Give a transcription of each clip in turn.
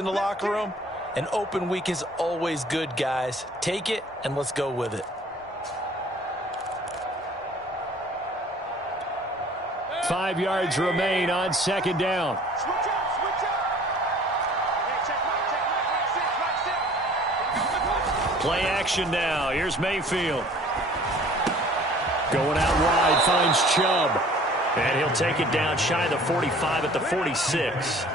in the locker room, an open week is always good, guys. Take it and let's go with it. 5 yards remain on second down. Play action now. Here's Mayfield. Going out wide, finds Chubb. And he'll take it down shy of the 45 at the 46.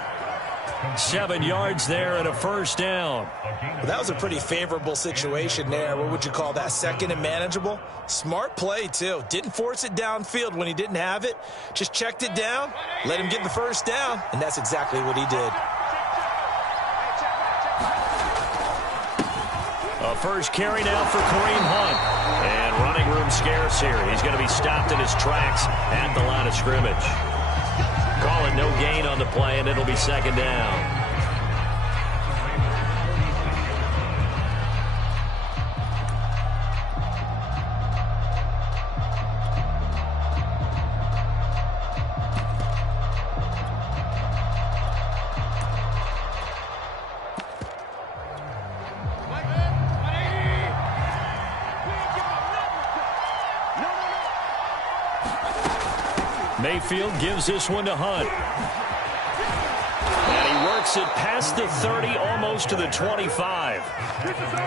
7 yards there and a first down. Well, that was a pretty favorable situation there. What would you call that? Second and manageable? Smart play, too. Didn't force it downfield when he didn't have it. Just checked it down, let him get the first down, and that's exactly what he did. A first carry now for Kareem Hunt. And running room scarce here. He's going to be stopped in his tracks at the line of scrimmage. Call it no gain on the play, and it'll be second down. Mayfield gives this one to Hunt. And he works it past the 30, almost to the 25.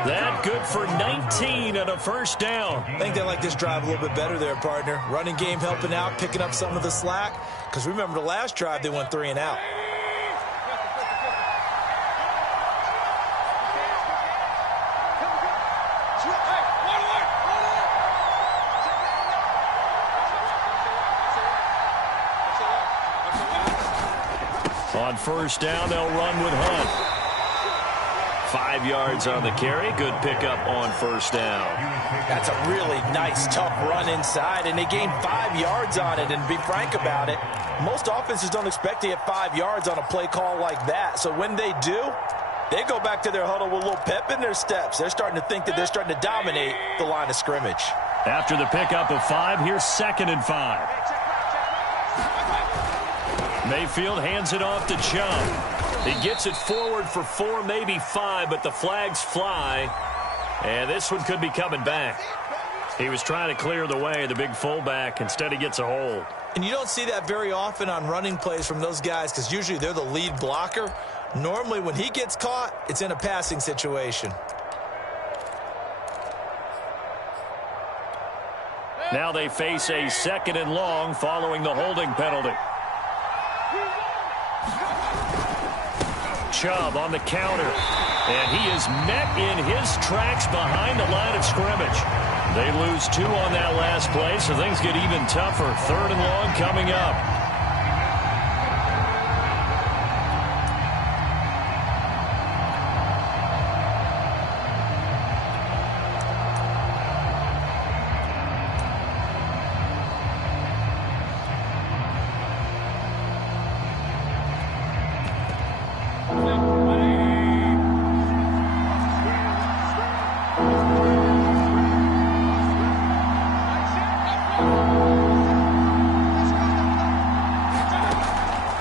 That good for 19 and a first down. I think they like this drive a little bit better there, partner. Running game helping out, picking up some of the slack. Because remember the last drive, they went 3 and out. On first down, they'll run with Hunt. 5 yards on the carry. Good pickup on first down. That's a really nice, tough run inside, and they gained 5 yards on it. And to be frank about it, most offenses don't expect to get 5 yards on a play call like that. So when they do, they go back to their huddle with a little pep in their steps. They're starting to think that they're starting to dominate the line of scrimmage. After the pickup of 5, here's 2nd and 5. Mayfield hands it off to Chubb. He gets it forward for 4, maybe 5, but the flags fly. And this one could be coming back. He was trying to clear the way, the big fullback. Instead, he gets a hold. And you don't see that very often on running plays from those guys because usually they're the lead blocker. Normally, when he gets caught, it's in a passing situation. Now they face a 2nd and long following the holding penalty. Chubb on the counter, and he is met in his tracks behind the line of scrimmage. They lose 2 on that last play, so things get even tougher. 3rd and long coming up.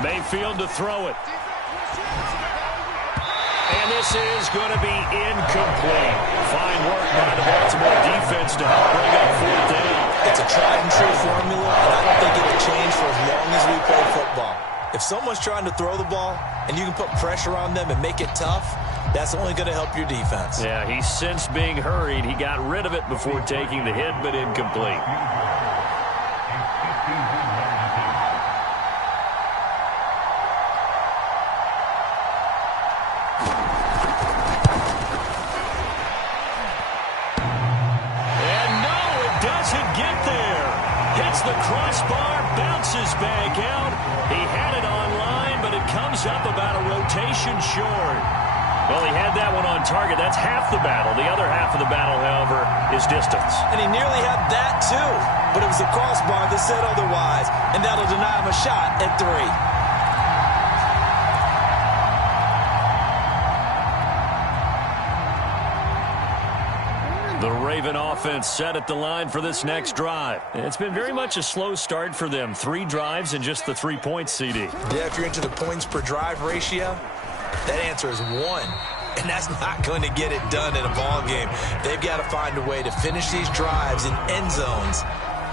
Mayfield to throw it. And this is going to be incomplete. Fine work by the Baltimore defense to help bring up 4th down. It's a tried and true formula, and I don't think it'll change for as long as we play football. If someone's trying to throw the ball and you can put pressure on them and make it tough, that's only going to help your defense. Yeah, he sensed being hurried. He got rid of it before taking the hit, but incomplete. The crossbar bounces back out. He had it on line, but it comes up about a rotation short. Well, he had that one on target. That's half the battle. The other half of the battle, however, is distance. And he nearly had that, too. But it was the crossbar that said otherwise, and that'll deny him a shot at 3. The Raven offense set at the line for this next drive. It's been very much a slow start for them. 3 drives and just the 3 points, CD. Yeah, if you're into the points per drive ratio, That answer is one. And that's not going to get it done in a ball game. They've got to find a way to finish these drives in end zones,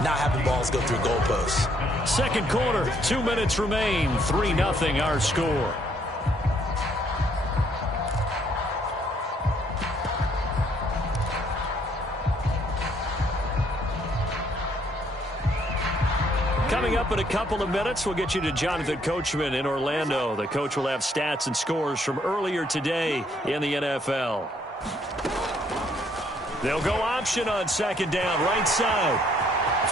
not having balls go through goalposts. Second quarter, 2 minutes remain. 3-0 our score. Coming up in a couple of minutes, we'll get you to Jonathan Coachman in Orlando. The coach will have stats and scores from earlier today in the NFL. They'll go option on second down, right side.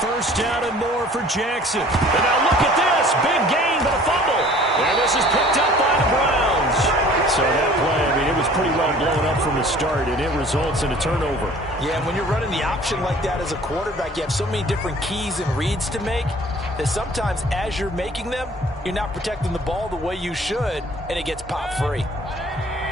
First down and more for Jackson. And now look at this. Big gain, but a fumble. And this is picked up by the Browns. So that play, I mean, it was pretty well blown up from the start, and it results in a turnover. Yeah, when you're running the option like that as a quarterback, you have so many different keys and reads to make that sometimes as you're making them, you're not protecting the ball the way you should, and it gets pop free.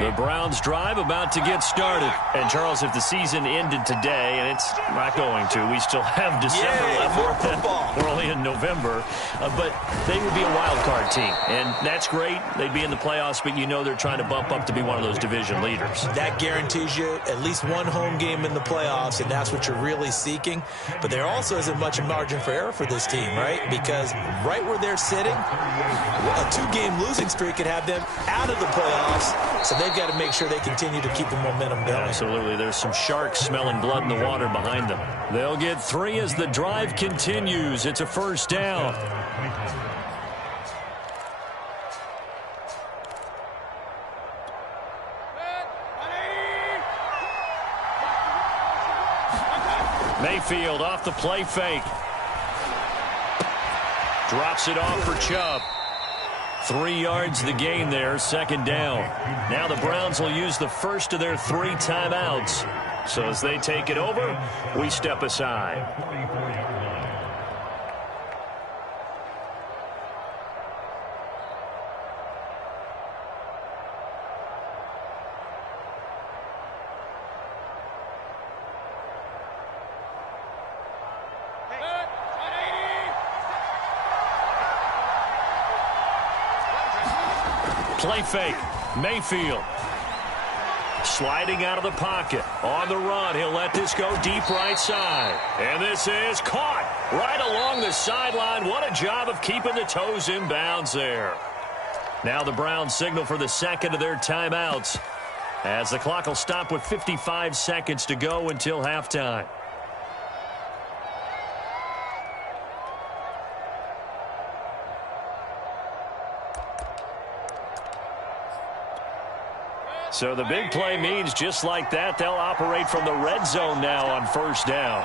The Browns drive about to get started. And, Charles, if the season ended today, and it's not going to, we still have December left. More football. We're only in November. But they would be a wild card team. And that's great. They'd be in the playoffs, but you know they're trying to bump up to be one of those division leaders. That guarantees you at least one home game in the playoffs, and that's what you're really seeking. But there also isn't much a margin for error for this team, right? Because right where they're sitting, a 2-game losing streak could have them out of the playoffs. So they've got to make sure they continue to keep the momentum going. Absolutely. There's some sharks smelling blood in the water behind them. They'll get 3 as the drive continues. It's a first down. Mayfield off the play fake. Drops it off for Chubb. 3 yards the gain there, second down. Now the Browns will use the first of their 3 timeouts. So as they take it over, we step aside. Play fake. Mayfield. Sliding out of the pocket. On the run. He'll let this go deep right side. And this is caught right along the sideline. What a job of keeping the toes in bounds there. Now the Browns signal for the second of their timeouts, as the clock will stop with 55 seconds to go until halftime. So the big play means just like that, they'll operate from the red zone now on first down.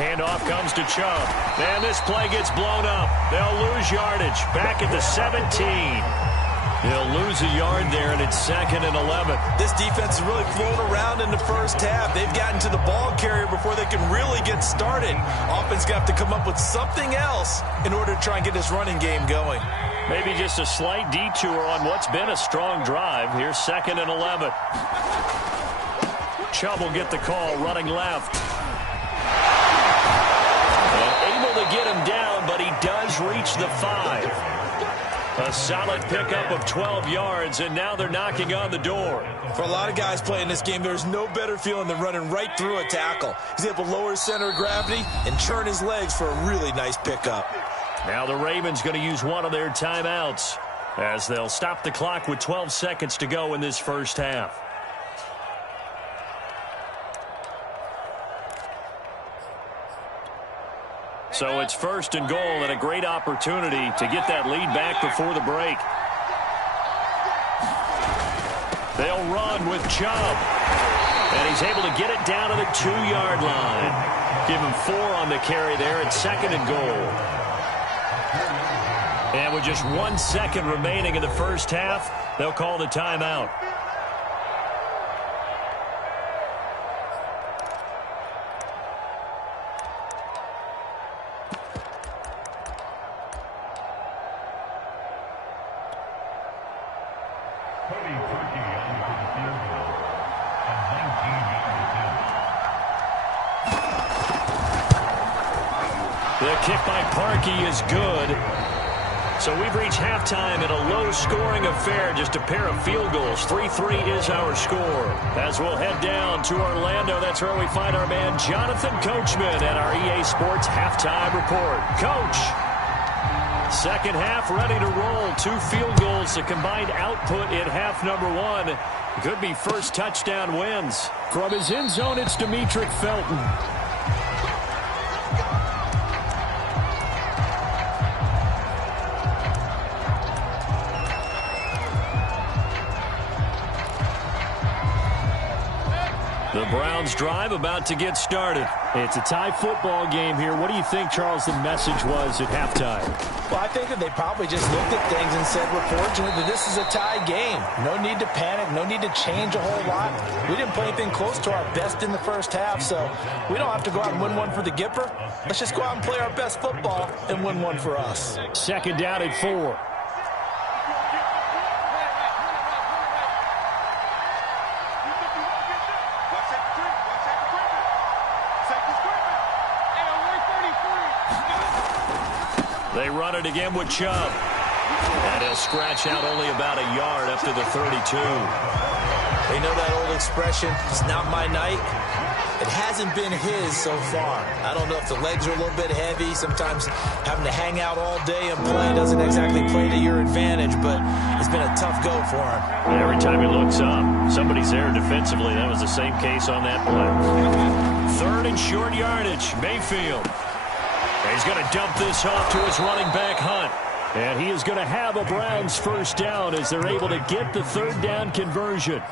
Handoff comes to Chubb. And this play gets blown up. They'll lose yardage. Back at the 17. They'll lose a yard there, and it's 2nd and 11. This defense is really flown around in the first half. They've gotten to the ball carrier before they can really get started. Offense got to come up with something else in order to try and get this running game going. Maybe just a slight detour on what's been a strong drive. Here's 2nd and 11. Chubb will get the call, running left. And able to get him down, but he does reach the 5. A solid pickup of 12 yards, and now they're knocking on the door. For a lot of guys playing this game, there's no better feeling than running right through a tackle. He's able to lower his center of gravity and turn his legs for a really nice pickup. Now the Ravens going to use one of their timeouts, as they'll stop the clock with 12 seconds to go in this first half. So it's 1st and goal, and a great opportunity to get that lead back before the break. They'll run with Chubb. And he's able to get it down to the 2-yard line. Give him 4 on the carry there at 2nd and goal. And with just 1 second remaining in the first half, they'll call the timeout. The kick by Parkey is good. So we've reached halftime in a low-scoring affair, just a pair of field goals. 3-3 is our score. As we'll head down to Orlando, that's where we find our man Jonathan Coachman at our EA Sports Halftime Report. Coach, second half ready to roll. 2 field goals, the combined output in half number 1. Could be first touchdown wins. From his end zone, it's Demetric Felton. The Browns drive about to get started. It's a tie football game here. What do you think, Charles, the message was at halftime? Well, I think that they probably just looked at things and said, we're fortunate that this is a tie game. No need to panic. No need to change a whole lot. We didn't play anything close to our best in the first half, so we don't have to go out and win one for the Gipper. Let's just go out and play our best football and win one for us. Second down at 4. They run it again with Chubb. And he'll scratch out only about a yard up to the 32. They know that old expression, it's not my night. It hasn't been his so far. I don't know if the legs are a little bit heavy. Sometimes having to hang out all day and play doesn't exactly play to your advantage, but it's been a tough go for him. Every time he looks up, somebody's there defensively. That was the same case on that play. Third and short yardage, Mayfield. He's going to dump this off to his running back, Hunt. And he is going to have a Browns first down as they're able to get the third down conversion.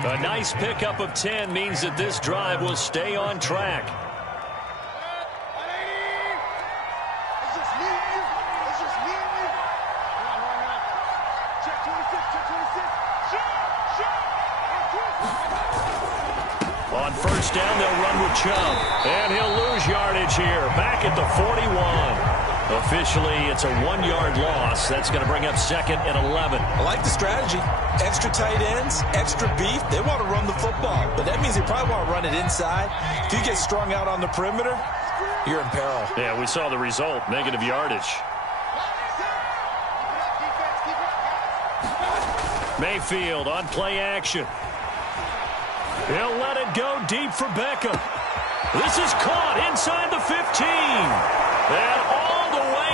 A nice pickup of 10 means that this drive will stay on track. On first down, they'll run with Chubb. And he'll lose yardage here. Back at the 41. Officially, it's a 1-yard loss. That's going to bring up second and 11. I like the strategy. Extra tight ends, extra beef. They want to run the football, but that means they probably want to run it inside. If you get strung out on the perimeter, you're in peril. Yeah, we saw the result, negative yardage. Mayfield on play action. He'll let it go deep for Beckham. This is caught inside the 15. And all the way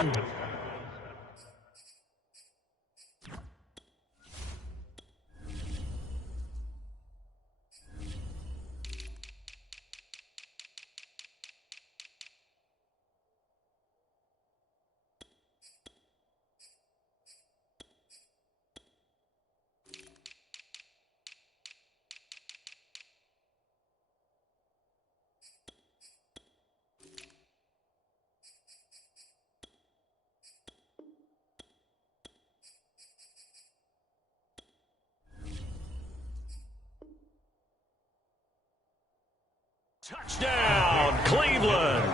in. Touchdown, Cleveland.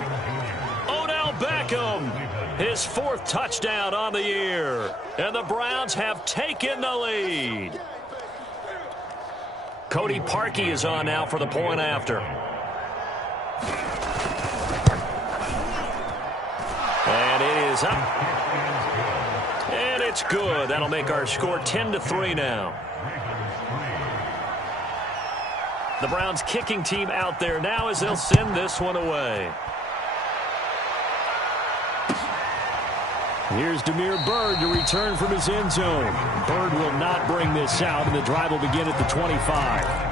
Odell Beckham, his 4th touchdown on the year. And the Browns have taken the lead. Cody Parkey is on now for the point after. And it is up. And it's good. That'll make our score 10-3 now. The Browns kicking team out there now as they'll send this one away. Here's Damiere Byrd to return from his end zone. Byrd will not bring this out, and the drive will begin at the 25.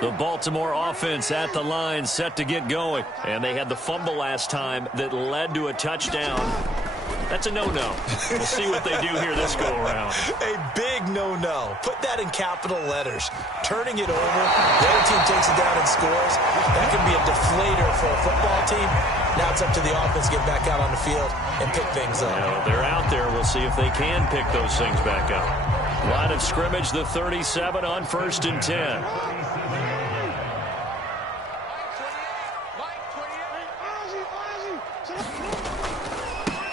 The Baltimore offense at the line, set to get going. And they had the fumble last time that led to a touchdown. That's a no-no. We'll see what they do here this go-around. A big no. Put that in capital letters. Turning it over, the other team takes it down and scores. That can be a deflator for a football team. Now it's up to the offense to get back out on the field and pick things up. Well, they're out there. We'll see if they can pick those things back up. Line of scrimmage, the 37 on 1st and 10.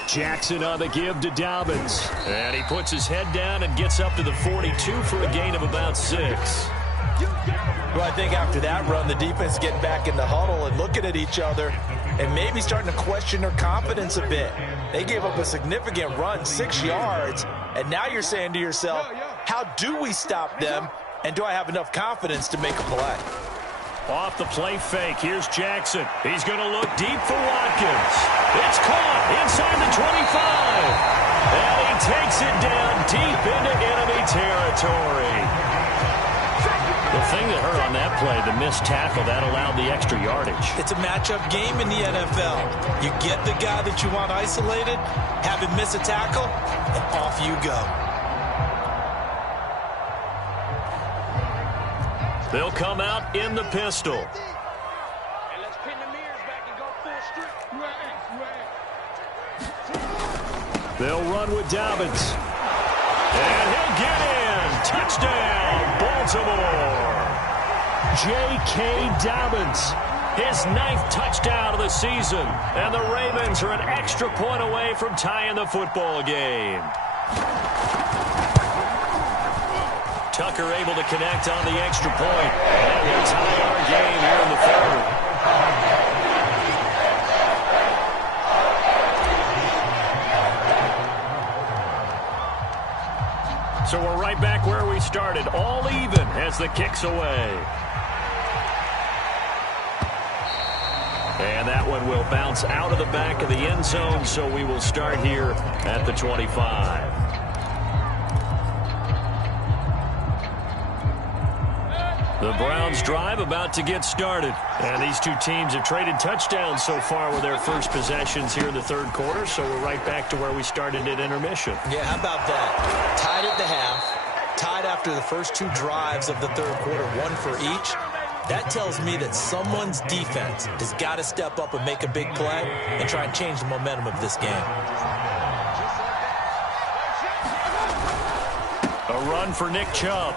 Jackson on the give to Dobbins. And he puts his head down and gets up to the 42 for a gain of about 6. Well, I think after that run, the defense is getting back in the huddle and looking at each other and maybe starting to question their confidence a bit. They gave up a significant run, 6 yards, and now you're saying to yourself, how do we stop them, and do I have enough confidence to make a play? Off the play fake, here's Jackson. He's going to look deep for Watkins. It's caught inside the 25. And he takes it down deep into enemy territory. The thing that hurt on that play, the missed tackle, that allowed the extra yardage. It's a matchup game in the NFL. You get the guy that you want isolated, have him miss a tackle, and off you go. They'll come out in the pistol. And let's pin the mirrors back and go full strip. They'll run with Dobbins. And he'll get in. Touchdown, Baltimore. J.K. Dobbins. His 9th touchdown of the season. And the Ravens are an extra point away from tying the football game. Tucker able to connect on the extra point. And we'll tie our game here in the 3rd. So we're right back where we started, all even as the kick's away. And that one will bounce out of the back of the end zone, so we will start here at the 25. The Browns drive about to get started. And these two teams have traded touchdowns so far with their first possessions here in the 3rd quarter, so we're right back to where we started at intermission. Yeah, how about that? Tied at the half, tied after the first 2 drives of the 3rd quarter, 1 for each. That tells me that someone's defense has got to step up and make a big play and try and change the momentum of this game. A run for Nick Chubb.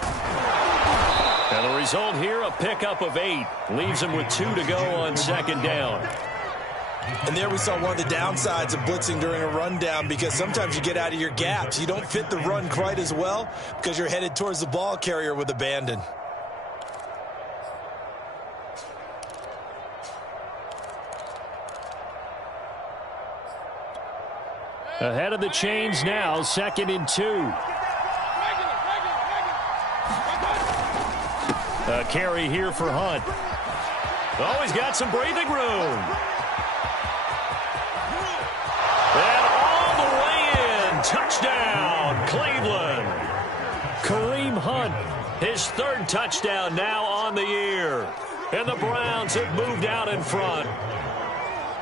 And the result here, a pickup of 8. Leaves him with 2 to go on 2nd down. And there we saw one of the downsides of blitzing during a rundown, because sometimes you get out of your gaps. You don't fit the run quite as well because you're headed towards the ball carrier with abandon. Ahead of the chains now, 2nd and 2. A carry here for Hunt. Oh, he's got some breathing room. And all the way in. Touchdown, Cleveland. Kareem Hunt. His 3rd touchdown now on the year. And the Browns have moved out in front.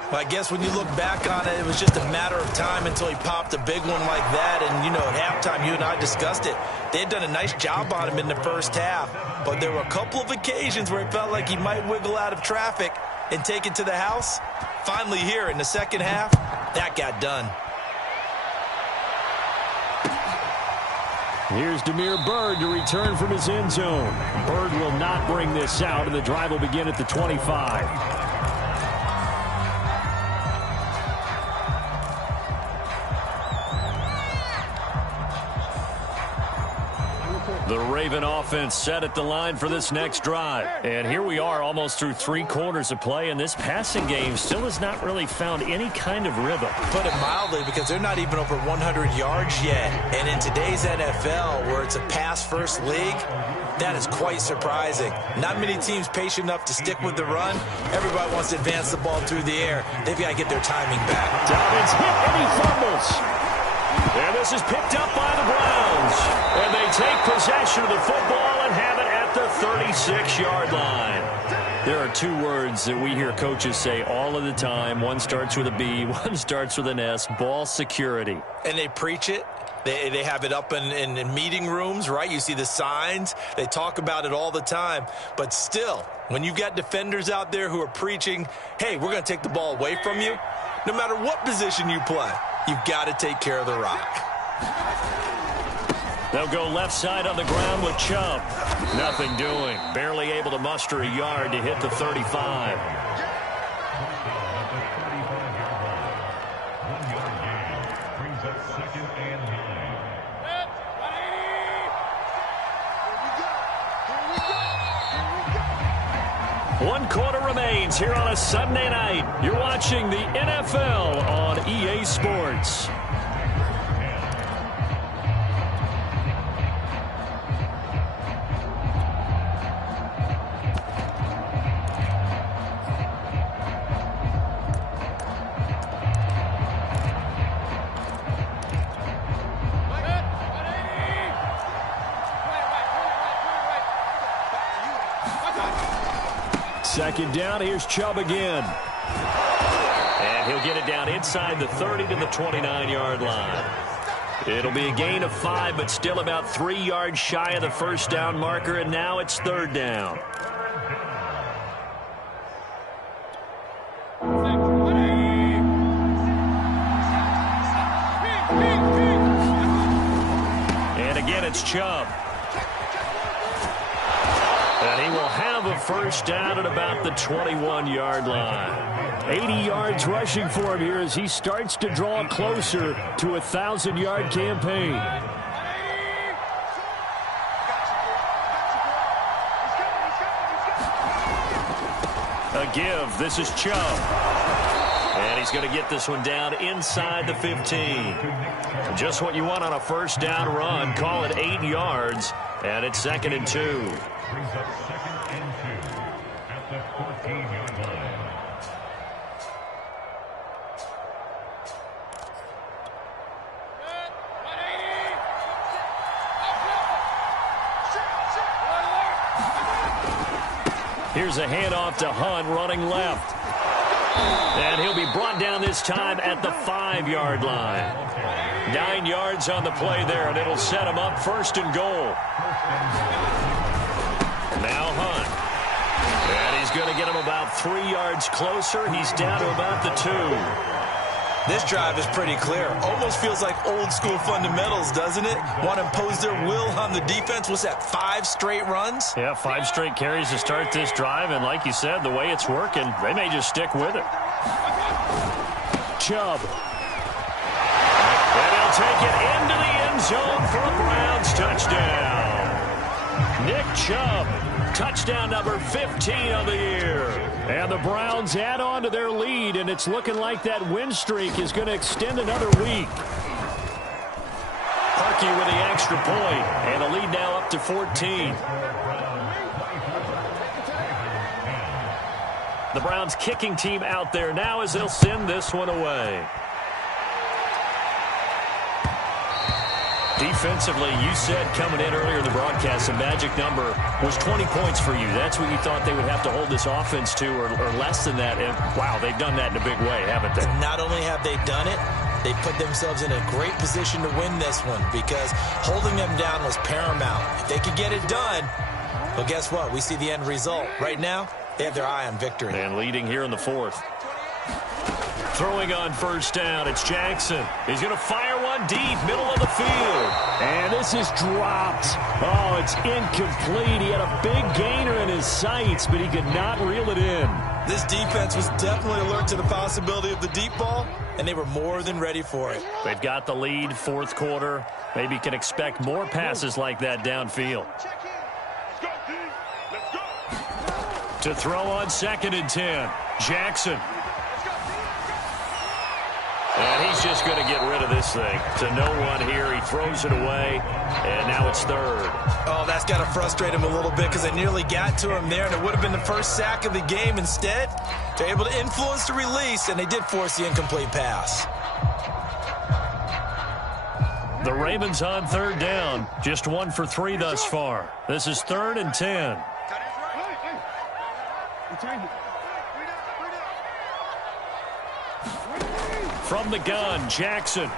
Well, I guess when you look back on it, it was just a matter of time until he popped a big one like that. And, you know, at halftime, you and I discussed it. They had done a nice job on him in the first half. But there were a couple of occasions where it felt like he might wiggle out of traffic and take it to the house. Finally here in the 2nd half, that got done. Here's Damiere Byrd to return from his end zone. Byrd will not bring this out, and the drive will begin at the 25. The Raven offense set at the line for this next drive. And here we are almost through 3 quarters of play, and this passing game still has not really found any kind of rhythm. Put it mildly, because they're not even over 100 yards yet. And in today's NFL, where it's a pass-first league, that is quite surprising. Not many teams patient enough to stick with the run. Everybody wants to advance the ball through the air. They've got to get their timing back. Dobbins hit and he fumbles. And this is picked up by the Browns. And they take possession of the football and have it at the 36-yard line. There are 2 words that we hear coaches say all of the time. One starts with a B, one starts with an S. Ball security. And they preach it. They have it up in meeting rooms, right? You see the signs. They talk about it all the time. But still, when you've got defenders out there who are preaching, hey, we're going to take the ball away from you, no matter what position you play, you've got to take care of the rock. They'll go left side on the ground with Chubb. Nothing doing. Barely able to muster a yard to hit the 35. One quarter remains here on a Sunday night. You're watching the NFL on EA Sports. Second down, here's Chubb again. And he'll get it down inside the 30 to the 29-yard line. It'll be a gain of 5, but still about 3 yards shy of the first down marker, and now it's third down. And again, it's Chubb. And he will have a first down at about the 21-yard line. 80 yards rushing for him here as he starts to draw closer to a 1,000-yard campaign. A give. This is Chubb. And he's going to get this one down inside the 15. Just what you want on a first down run. Call it 8 yards. And it's 2nd and 2. Brings up 2nd and 2 at the 14-yard line. Here's a handoff to Hunt running left. And he'll be brought down this time at the 5-yard line. 9 yards on the play there, and it'll set him up 1st and goal. Now Hunt. And he's going to get him about 3 yards closer. He's down to about the 2. This drive is pretty clear. Almost feels like old school fundamentals, doesn't it? Want to impose their will on the defense. What's that, 5 straight runs? Yeah, 5 straight carries to start this drive. And like you said, the way it's working, they may just stick with it. Chubb. And he'll take it into the end zone for a Browns touchdown. Nick Chubb, touchdown number 15 of the year. And the Browns add on to their lead, and it's looking like that win streak is going to extend another week. Parkey with the extra point, and the lead now up to 14. The Browns kicking team out there now as they'll send this one away. Defensively, you said coming in earlier in the broadcast, the magic number was 20 points for you. That's what you thought they would have to hold this offense to, or less than that. And, wow, they've done that in a big way, haven't they? And not only have they done it, they put themselves in a great position to win this one because holding them down was paramount. If they could get it done, well, guess what? We see the end result. Right now, they have their eye on victory. And leading here in the 4th. Throwing on first down, it's Jackson. He's going to fire one deep, middle of the field. And this is dropped. Oh, it's incomplete. He had a big gainer in his sights, but he could not reel it in. This defense was definitely alert to the possibility of the deep ball, and they were more than ready for it. They've got the lead, 4th quarter. Maybe can expect more passes like that downfield. To throw on 2nd and 10, Jackson. And he's just going to get rid of this thing. To no one here. He throws it away, and now it's 3rd. Oh, that's got to frustrate him a little bit because they nearly got to him there, and it would have been the first sack of the game. Instead, they're able to influence the release, and they did force the incomplete pass. The Ravens on 3rd down. Just 1 for 3 thus far. This is 3rd and 10. From the gun, Jackson.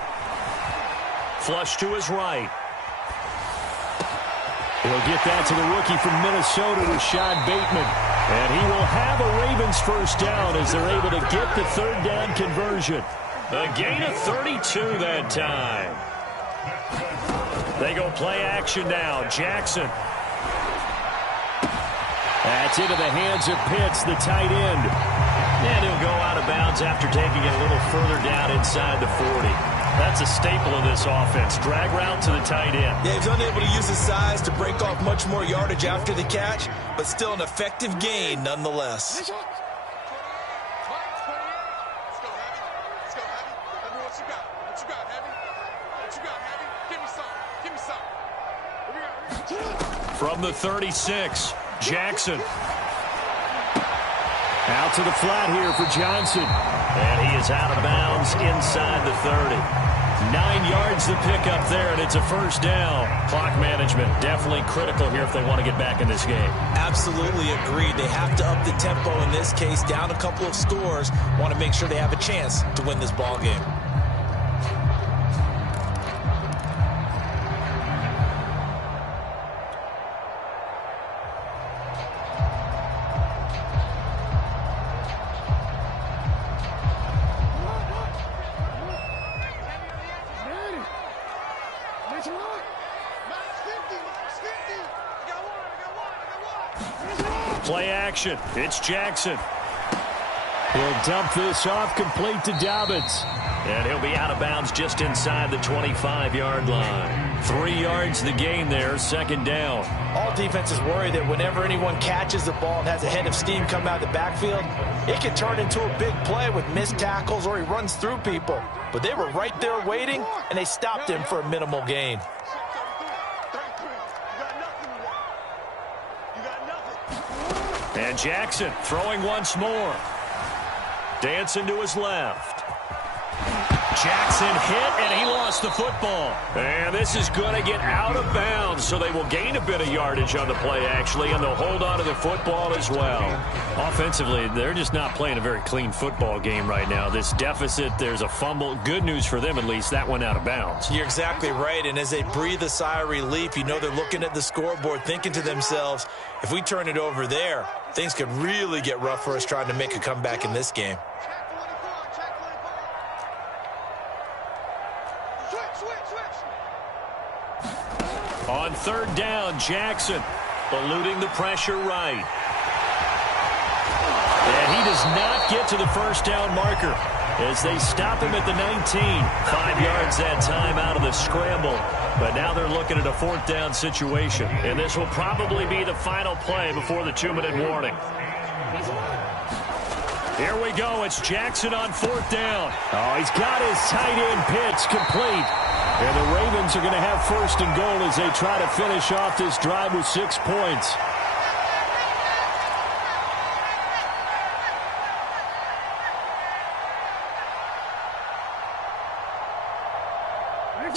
Flush to his right. He'll get that to the rookie from Minnesota, Rashad Bateman. And he will have a Ravens first down as they're able to get the third down conversion. A gain of 32 that time. They go play action now. Jackson. That's into the hands of Pitts, the tight end. And he'll go out of bounds after taking it a little further down inside the 40. That's a staple of this offense. Drag route to the tight end. Yeah, he's unable to use his size to break off much more yardage after the catch, but still an effective gain nonetheless. Let's go, Heavy. Let's go, Heavy. Tell me what you got. What you got, Heavy? What you got, Heavy? Give me some. Give me some. From the 36, Jackson. Out to the flat here for Johnson. And he is out of bounds inside the 30. 9 yards to pick up there, and it's a first down. Clock management definitely critical here if they want to get back in this game. Absolutely agreed. They have to up the tempo in this case, down a couple of scores. Want to make sure they have a chance to win this ball game. Play action. It's Jackson. He'll dump this off complete to Dobbins. And he'll be out of bounds just inside the 25-yard line. 3 yards the gain there, second down. All defenses worry that whenever anyone catches the ball and has a head of steam come out of the backfield, it can turn into a big play with missed tackles or he runs through people. But they were right there waiting, and they stopped him for a minimal gain. And Jackson throwing once more. Dancing to his left. Jackson hit, and he lost the football. And this is going to get out of bounds, so they will gain a bit of yardage on the play, actually, and they'll hold on to the football as well. Offensively, they're just not playing a very clean football game right now. This deficit, there's a fumble. Good news for them, at least. That went out of bounds. You're exactly right, and as they breathe a sigh of relief, you know they're looking at the scoreboard, thinking to themselves, if we turn it over there, things could really get rough for us trying to make a comeback in this game. On third down, Jackson eluding the pressure right. And he does not get to the first down marker as they stop him at the 19. 5 yards that time out of the scramble. But now they're looking at a fourth down situation. And this will probably be the final play before the 2-minute warning. Here we go. It's Jackson on fourth down. Oh, he's got his tight end Pitts complete. And the Ravens are going to have first and goal as they try to finish off this drive with 6 points.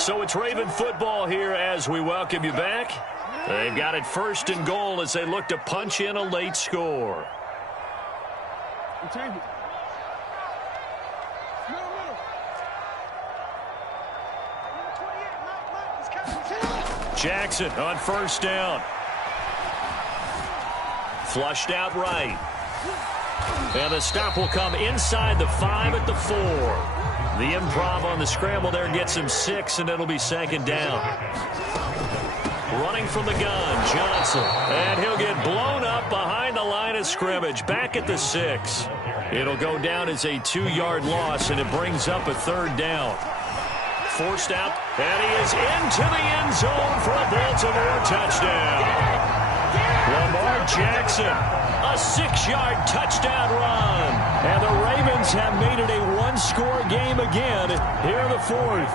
So it's Raven football here as we welcome you back. They've got it first and goal as they look to punch in a late score. Jackson on first down. Flushed out right. And the stop will come inside the 5 at the 4. The improv on the scramble there gets him 6, and it'll be second down. Running from the gun, Johnson. And he'll get blown up behind the line of scrimmage. Back at the 6. It'll go down as a 2-yard loss, and it brings up a third down. Forced out, and he is into the end zone for a Baltimore touchdown. Lamar Jackson, a 6-yard touchdown run. And the Ravens have made it a one-score game again here in the fourth.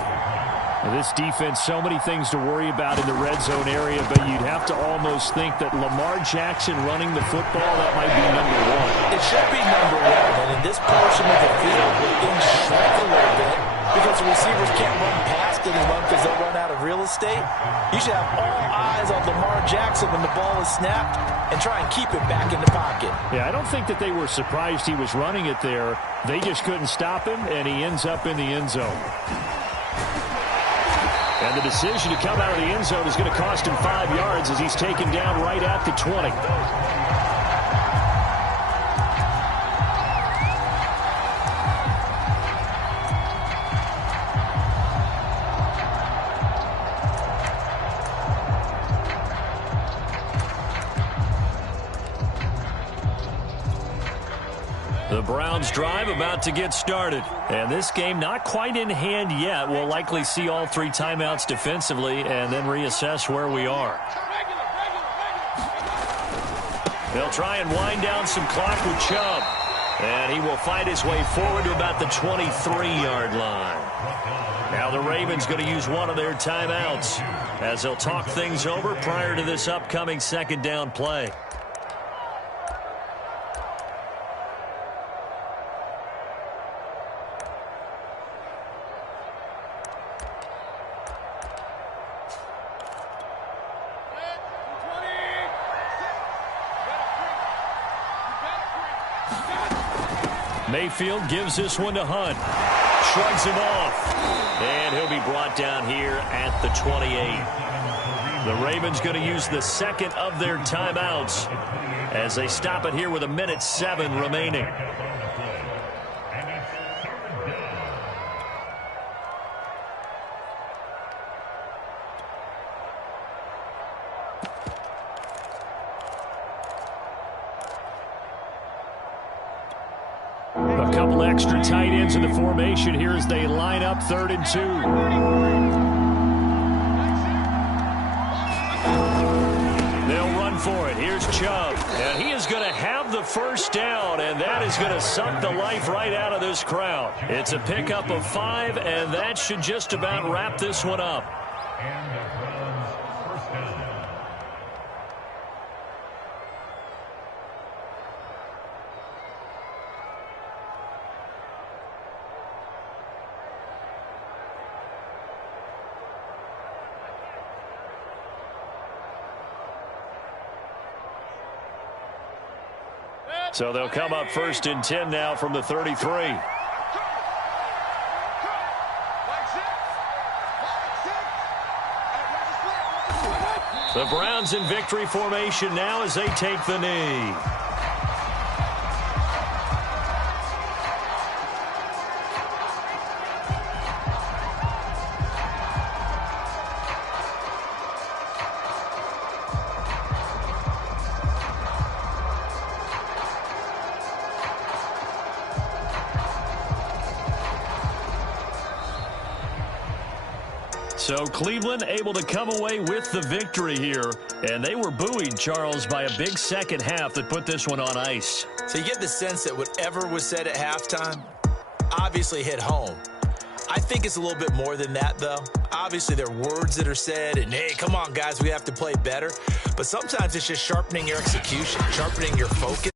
This defense, so many things to worry about in the red zone area, but you'd have to almost think that Lamar Jackson running the football, that might be number one. It should be number one, and in this portion of the field, things shrink a little bit because the receivers can't run past anyone because they'll run out of real estate. You should have all eyes on Lamar Jackson when the ball is snapped and try and keep it back in the pocket. Yeah, I don't think that they were surprised he was running it there. They just couldn't stop him, and he ends up in the end zone. And the decision to come out of the end zone is going to cost him 5 yards as he's taken down right at the 20. The Browns drive about to get started. And this game not quite in hand yet. We'll likely see all 3 timeouts defensively and then reassess where we are. They'll try and wind down some clock with Chubb. And he will fight his way forward to about the 23-yard line. Now the Ravens going to use one of their timeouts as they'll talk things over prior to this upcoming second down play. Mayfield gives this one to Hunt. Shrugs him off. And he'll be brought down here at the 28. The Ravens going to use the second of their timeouts as they stop it here with 1:07 remaining. A couple extra tight ends in the formation here as they line up 3rd and 2. They'll run for it. Here's Chubb. And he is going to have the first down, and that is going to suck the life right out of this crowd. It's a pickup of 5, and that should just about wrap this one up. And the Browns first down. So they'll come up 1st and 10 now from the 33. The Browns in victory formation now as they take the knee. So Cleveland able to come away with the victory here. And they were buoyed, Charles, by a big second half that put this one on ice. So you get the sense that whatever was said at halftime obviously hit home. I think it's a little bit more than that, though. Obviously, there are words that are said, and, hey, come on, guys, we have to play better. But sometimes it's just sharpening your execution, sharpening your focus.